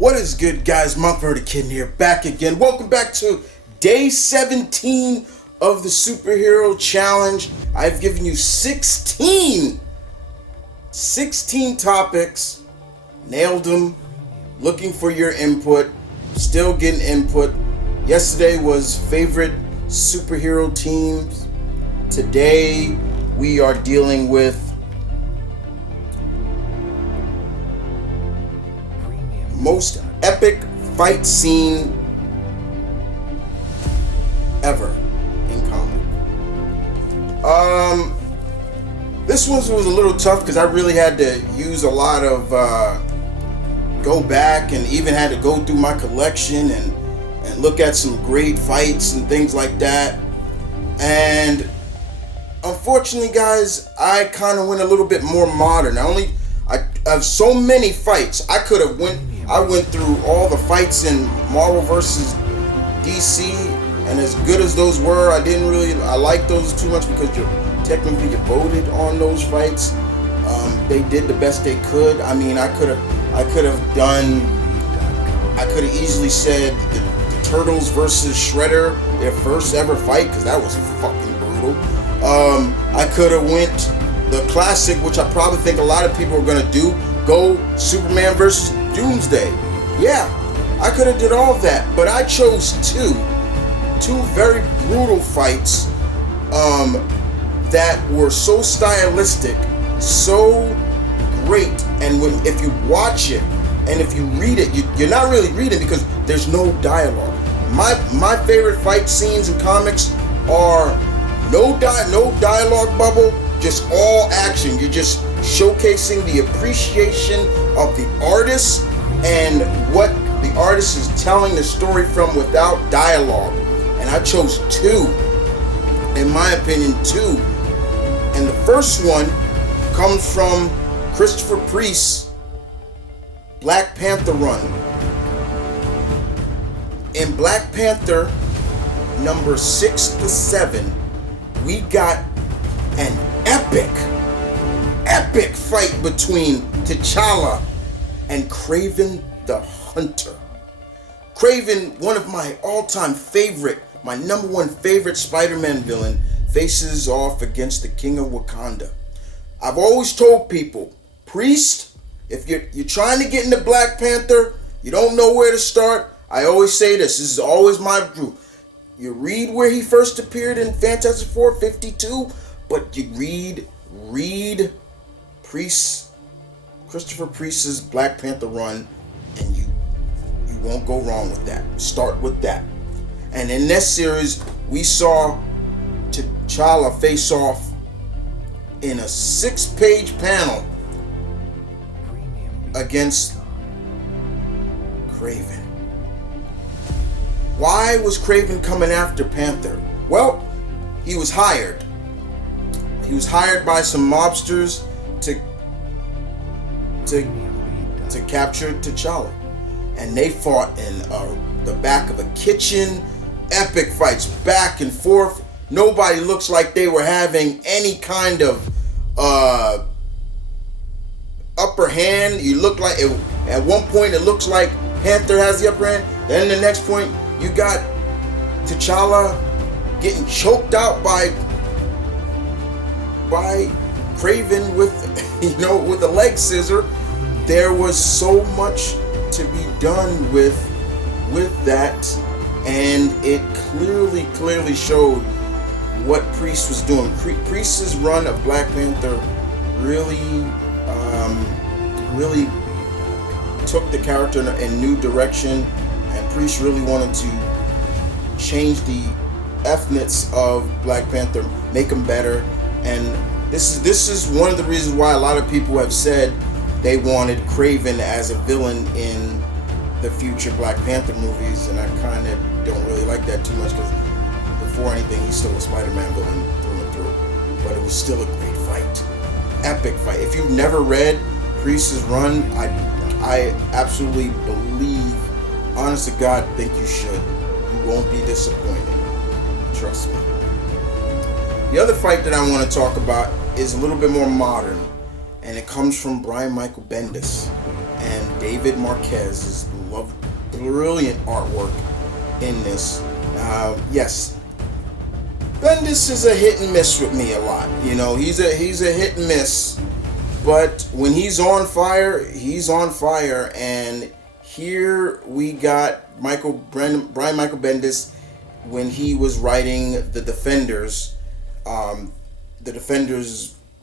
What is good, guys? M.V.K here, back again. Welcome back to day 17 of the Superhero Challenge. I've given you 16 topics. Nailed them. Looking for your input. Still getting input. Yesterday was favorite superhero teams. Today we are dealing with most epic fight scene ever in comic. This one was a little tough because I really had to use a lot of go back and even had to go through my collection and look at some great fights and things like that. And unfortunately, guys, I kind of went a little bit more modern. I have so many fights. I went through all the fights in Marvel vs. DC, and as good as those were, I liked those too much because you voted on those fights. They did the best they could. I mean, I could have easily said the Turtles versus Shredder, their first ever fight, because that was fucking brutal. I could have went the classic, which I probably think a lot of people are gonna do, go Superman versus Doomsday. Yeah, I could have did all of that, but I chose two very brutal fights that were so stylistic, so great, and if you watch it and if you read it, you're not really reading because there's no dialogue. My favorite fight scenes in comics are no dialogue bubble, just all action. You're just showcasing the appreciation of the artist and what the artist is telling the story from without dialogue. And I chose two, in my opinion, two. And the first one comes from Christopher Priest's Black Panther run. In Black Panther number 6 to 7, we got an epic fight between T'Challa and Kraven the Hunter. Kraven, one of my all-time favorite, my number one favorite Spider-Man villain, faces off against the King of Wakanda. I've always told people, Priest, if you're trying to get into Black Panther, you don't know where to start, I always say this is always my group. You read where he first appeared in Fantastic Four 52, but you read Christopher Priest's Black Panther run, and you won't go wrong with that. Start with that. And in this series, we saw T'Challa face off in a 6-page panel against Kraven. Why was Kraven coming after Panther? Well, he was hired. He was hired by some mobsters to capture T'Challa. And they fought in the back of a kitchen. Epic fights, back and forth. Nobody looks like they were having any kind of upper hand. You look like it, at one point it looks like Panther has the upper hand. Then the next point you got T'Challa getting choked out by Kraven with with a leg scissor. There was so much to be done with that, and it clearly showed what Priest was doing. Priest's run of Black Panther really took the character in a new direction, and Priest really wanted to change the ethnics of Black Panther, make them better. And this is one of the reasons why a lot of people have said they wanted Kraven as a villain in the future Black Panther movies, and I kind of don't really like that too much because before anything, he's still a Spider-Man villain through and through. But it was still a great fight, epic fight. If you've never read Priest's run, I absolutely believe, honest to God, think you should. You won't be disappointed. Trust me. The other fight that I want to talk about is a little bit more modern, and it comes from Brian Michael Bendis. and David Marquez's brilliant artwork in this. Yes, Bendis is a hit and miss with me a lot. You know, he's a hit and miss, but when he's on fire, he's on fire. And here we got Brian Michael Bendis when he was writing the Defenders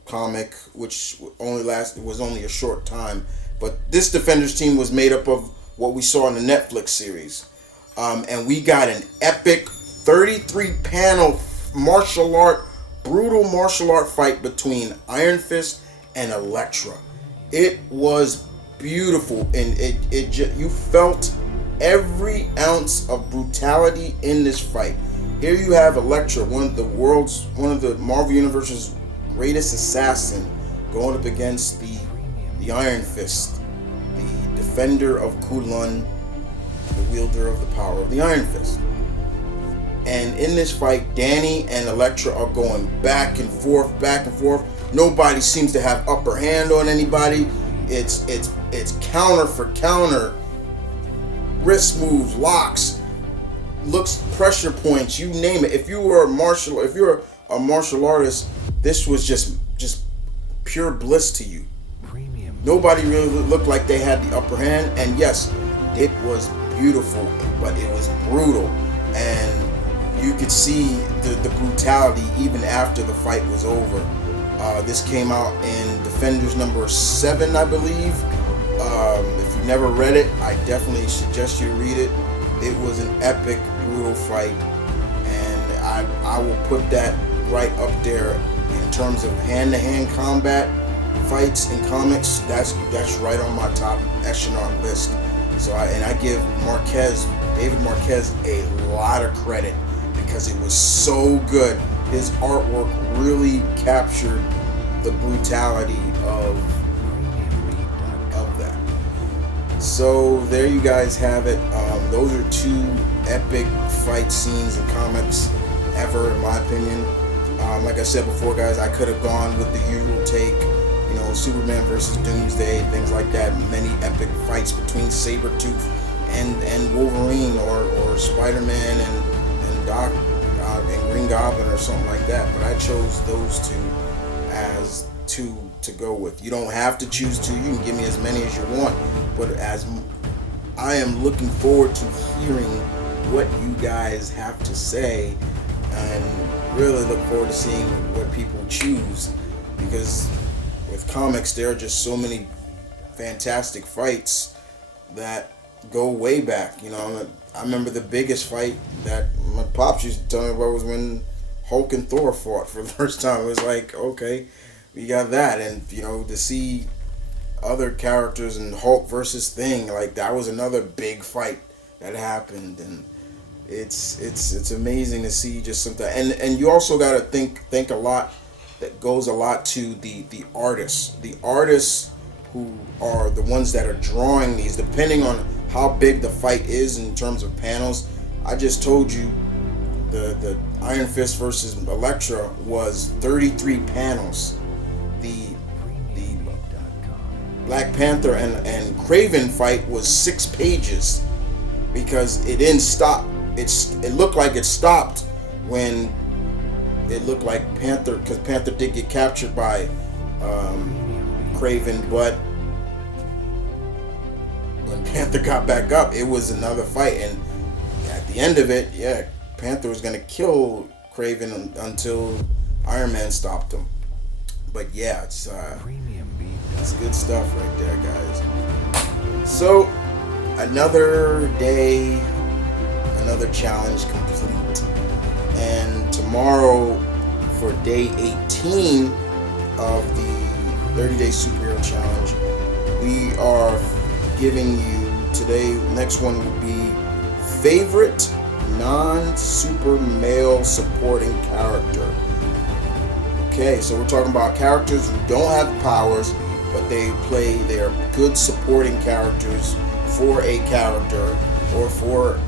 comic, which was only a short time. But this Defenders team was made up of what we saw in the Netflix series, and we got an epic 33-panel brutal martial art fight between Iron Fist and Elektra. It was beautiful, and you felt every ounce of brutality in this fight. Here you have Elektra, one of the Marvel Universe's greatest assassin, going up against the Iron Fist, the defender of Kulon, the wielder of the power of the Iron Fist. And in this fight, Danny and Elektra are going back and forth. Nobody seems to have upper hand on anybody. It's counter for counter, wrist moves, locks, looks, pressure points, you name it. If you're a martial artist, this was just pure bliss to you. Nobody really looked like they had the upper hand, and yes, it was beautiful, but it was brutal, and you could see the brutality even after the fight was over. This came out in Defenders number 7, I believe. If you've never read it, I definitely suggest you read it. It was an epic, brutal fight, and I will put that right up there in terms of hand-to-hand combat fights in comics. That's right on my top echelon list. So I give David Marquez, a lot of credit because it was so good. His artwork really captured the brutality of that. So there you guys have it. Those are 2 epic fight scenes in comics ever, in my opinion. Like I said before, guys, I could have gone with the usual take, Superman versus Doomsday, things like that. Many epic fights between Sabretooth and Wolverine, or Spider-Man and Doc and Green Goblin, or something like that. But I chose those 2 as 2 to go with. You don't have to choose 2. You can give me as many as you want. But as I am looking forward to hearing what you guys have to say, and really look forward to seeing what people choose, because with comics there are just so many fantastic fights that go way back. I remember the biggest fight that my pops used to tell me about was when Hulk and Thor fought for the first time. It was like, okay, we got that, and to see other characters in Hulk versus Thing, like that was another big fight that happened, and it's amazing to see just something. And you also got to think a lot. That goes a lot to the artists who are the ones that are drawing these, depending on how big the fight is in terms of panels. I just told you the Iron Fist versus Elektra was 33 panels. The Black Panther and Kraven fight was 6 pages, because it didn't stop. It looked like it stopped when it looked like Panther, because Panther did get captured by Kraven, but when Panther got back up, it was another fight, and at the end of it, Panther was gonna kill Kraven until Iron Man stopped him. But yeah, it's good stuff right there, guys. So another day, another challenge complete, and tomorrow for day 18 of the 30-day superhero challenge, we are giving you today. Next one will be favorite non-super male supporting character. Okay, so we're talking about characters who don't have powers, but they are good supporting characters for a character, or for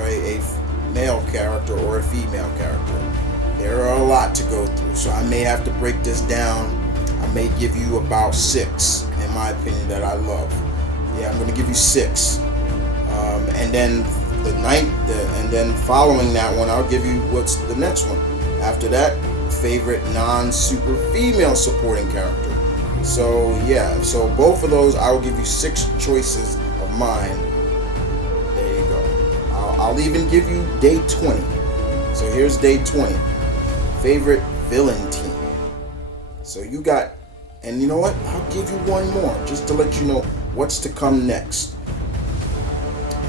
a male character or a female character. There are a lot to go through, so I may have to break this down. I may give you about 6, in my opinion, that I love. Yeah, I'm gonna give you 6. And then and then following that one, I'll give you what's the next one. After that, favorite non-super female supporting character. So yeah, so both of those, I'll give you 6 choices of mine. There you go. I'll even give you day 20. So here's day 20. Favorite villain team. So you got, and you know what? I'll give you one more just to let you know what's to come next.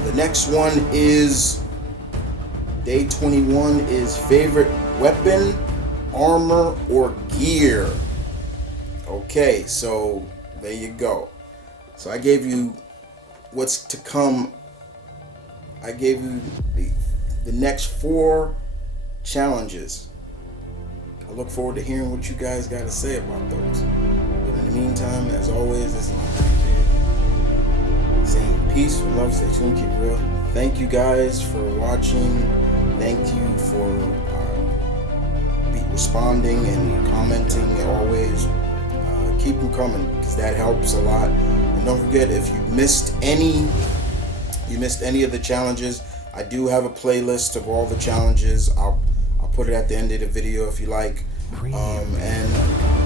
The next one is day 21 is favorite weapon, armor, or gear. Okay, so there you go. So I gave you what's to come. I gave you the next 4 challenges. I look forward to hearing what you guys got to say about those. But in the meantime, as always, this is my saying peace, love, stay tuned, keep it real. Thank you guys for watching. Thank you for responding and commenting always. Keep them coming because that helps a lot. And don't forget, if you missed any of the challenges, I do have a playlist of all the challenges. I'll put it at the end of the video if you like. And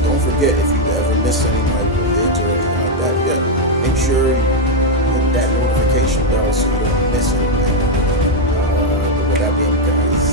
don't forget, if you ever miss any of my vids or anything like that, yeah, make sure you hit that notification bell so you don't miss anything. But with that being, guys,